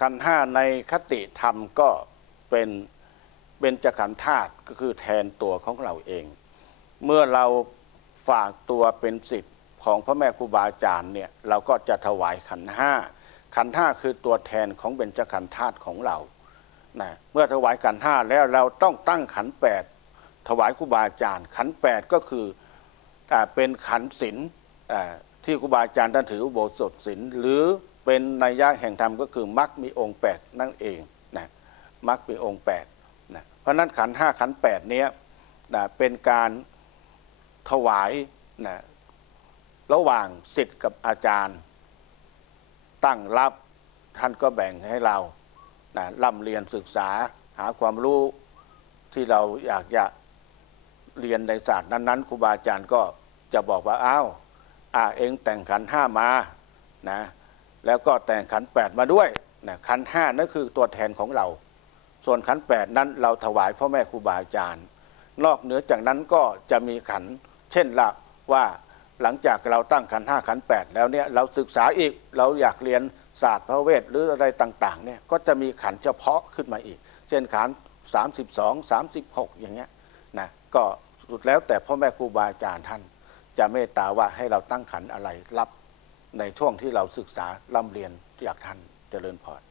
ขันห้าในคติธรรมก็เป็นเบญจขันธาตุก็คือแทนตัวของเราเอง เมื่อเราฝากตัวเป็นสิทธิ์ของพระแม่ครูบาอาจารย์เนี่ยเราก็จะถวายขันห้าขันห้าคือตัวแทนของเบญจขันธาตุของเรานะเมื่อถวายขันห้าแล้วเราต้องตั้งขันแปดถวายครูบาอาจารย์ ขันแปดก็คือเป็นขันศีลที่ครูบาอาจารย์ท่านถืออุโบสถศีลหรือ เป็นนัยยะแห่งธรรมก็คือมรรคมีองค์แปดนั่นเองนะมรรคมีองค์แปดนะเพราะนั้นขันห้าขันแปดเนี้ยนะเป็นการถวายนะระหว่างสิทธิ์กับอาจารย์ ตั้งรับท่านก็แบ่งให้เรานะร่ำเรียนศึกษาหาความรู้ที่เราอยากจะเรียนในศาสตร์นั้นๆครูบาอาจารย์ก็จะบอกว่าอ้าวอ่าเองแต่งขันห้ามานะ แล้วก็แต่งขันแปดมาด้วยนะขันห้านั่นคือตัวแทนของเรา ส่วนขันแปดนั้นเราถวายพ่อแม่ครูบาอาจารย์ นอกเหนือจากนั้นก็จะมีขัน เช่นละว่าหลังจากเราตั้งขันห้าขันแปดแล้วเนี่ยเราศึกษาอีกเราอยากเรียนศาสตร์พระเวทหรืออะไรต่างๆเนี่ยก็จะมีขันเฉพาะขึ้นมาอีก เช่นขัน32 36 อย่างเงี้ยนะก็สุดแล้วแต่พ่อแม่ครูบาอาจารย์ท่าน จะเมตตาว่าให้เราตั้งขันอะไรรับ ในช่วงที่เราศึกษาร่ำเรียนจากท่านเจริญพร